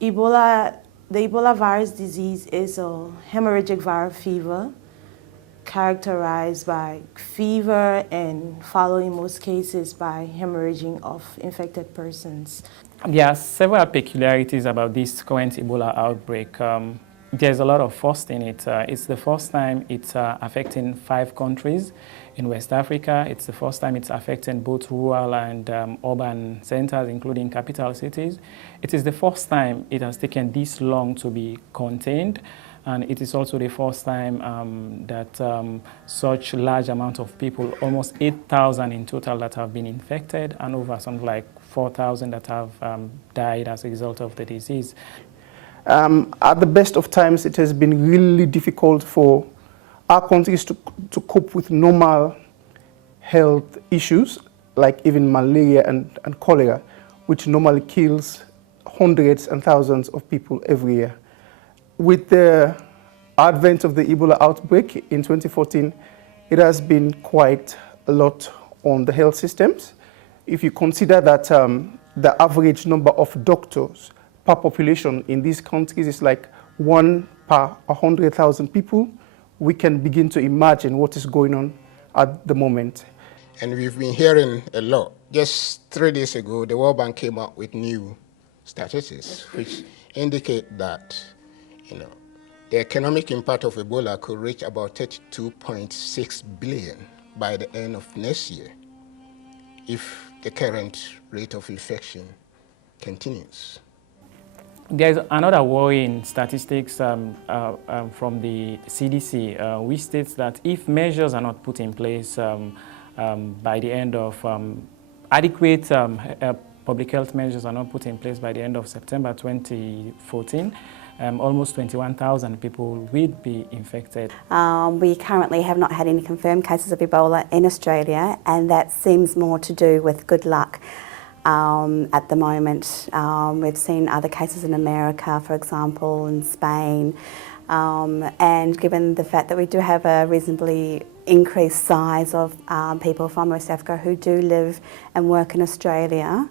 Ebola, the Ebola virus disease is a hemorrhagic viral fever characterized by fever and followed in most cases by hemorrhaging of infected persons. There are several peculiarities about this current Ebola outbreak. There's a lot of first in it. It's the first time it's affecting 5 countries in West Africa. It's the first time it's affecting both rural and urban centers, including capital cities. It is the first time it has taken this long to be contained. And it is also the first time that such large amount of people, almost 8,000 in total that have been infected, and over something like 4,000 that have died as a result of the disease. At the best of times, it has been really difficult for our countries to cope with normal health issues, like even malaria and cholera, which normally kills hundreds and thousands of people every year. With the advent of the Ebola outbreak in 2014, it has been quite a lot on the health systems. If you consider that the average number of doctors per population in these countries is like 1 per 100,000 people, we can begin to imagine what is going on at the moment. And we've been hearing a lot. Just 3 days ago, the World Bank came out with new statistics, which indicate that the economic impact of Ebola could reach about 32.6 billion by the end of next year if the current rate of infection continues. There's another worrying statistics from the CDC, which states that if measures are not put in place by the end of adequate public health measures are not put in place by the end of September 2014, almost 21,000 people will be infected. We currently have not had any confirmed cases of Ebola in Australia, and that seems more to do with good luck. At the moment, we've seen other cases in America, for example, in Spain, and given the fact that we do have a reasonably increased size of people from West Africa who do live and work in Australia,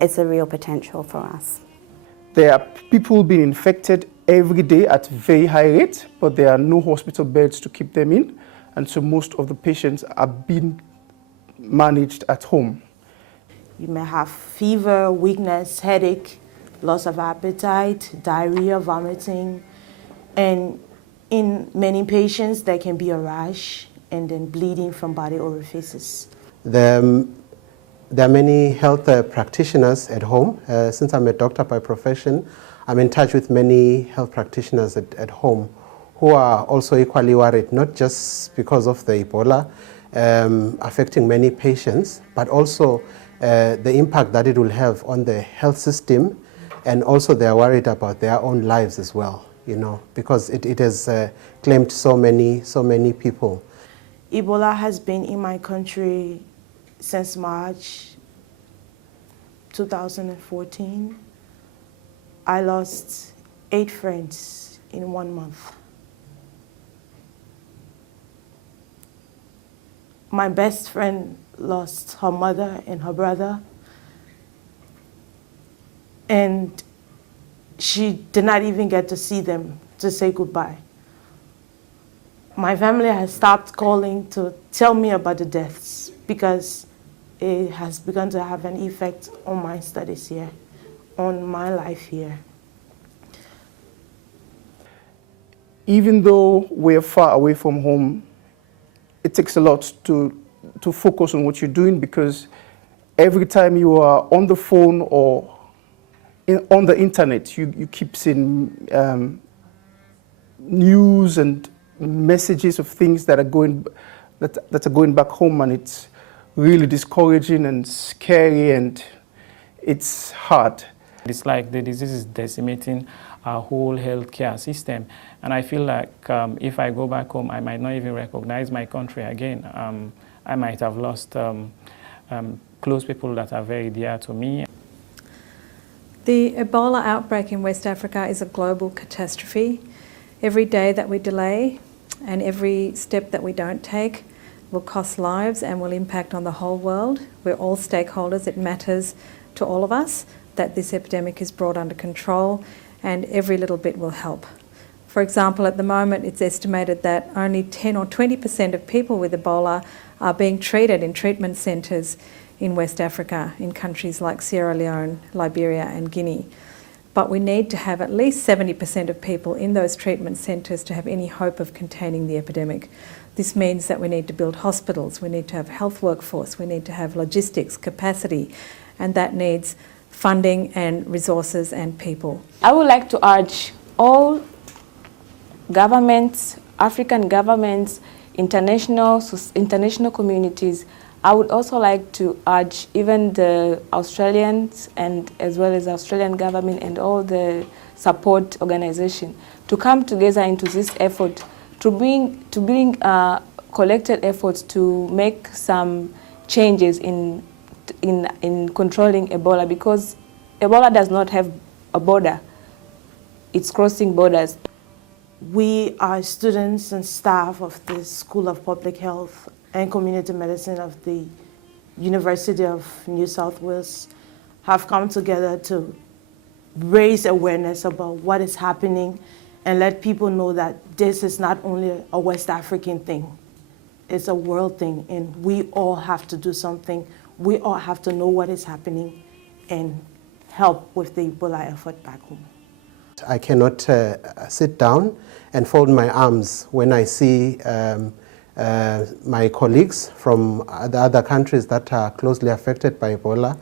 it's a real potential for us. There are people being infected every day at very high rates, but there are no hospital beds to keep them in, and so most of the patients are being managed at home. You may have fever, weakness, headache, loss of appetite, diarrhea, vomiting, and in many patients there can be a rash and then bleeding from body orifices. There are many health practitioners at home. Since I'm a doctor by profession, I'm in touch with many health practitioners at home who are also equally worried, not just because of the Ebola affecting many patients, but also the impact that it will have on the health system, and also they are worried about their own lives as well, because it has claimed so many people. Ebola has been in my country since March 2014. I lost 8 friends in 1 month. My best friend lost her mother and her brother, and she did not even get to see them to say goodbye. My family has stopped calling to tell me about the deaths because it has begun to have an effect on my studies here, on my life here. Even though we're far away from home, it takes a lot to focus on what you're doing, because every time you are on the phone or on the internet, you keep seeing news and messages of things that are going back home, and it's really discouraging and scary, and it's hard. It's like the disease is decimating our whole healthcare system, and I feel like if I go back home, I might not even recognize my country again. I might have lost close people that are very dear to me. The Ebola outbreak in West Africa is a global catastrophe. Every day that we delay and every step that we don't take will cost lives and will impact on the whole world. We're all stakeholders. It matters to all of us. that this epidemic is brought under control, and every little bit will help. For example, at the moment it's estimated that only 10 or 20% of people with Ebola are being treated in treatment centres in West Africa, in countries like Sierra Leone, Liberia and Guinea. But we need to have at least 70% of people in those treatment centres to have any hope of containing the epidemic. This means that we need to build hospitals, we need to have health workforce, we need to have logistics, capacity, and that needs funding and resources and people. I would like to urge all governments, African governments, international communities. I would also like to urge even the Australians and as well as the Australian government and all the support organizations to come together into this effort to bring collected efforts to make some changes in controlling Ebola, because Ebola does not have a border. It's crossing borders. We are students and staff of the School of Public Health and Community Medicine of the University of New South Wales have come together to raise awareness about what is happening and let people know that this is not only a West African thing, it's a world thing, and we all have to do something. We all have to know what is happening and help with the Ebola effort back home. I cannot sit down and fold my arms when I see my colleagues from the other countries that are closely affected by Ebola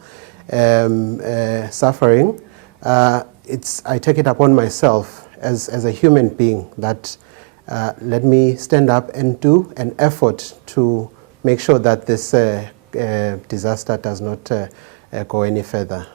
suffering. I take it upon myself as a human being that let me stand up and do an effort to make sure that this disaster does not go any further.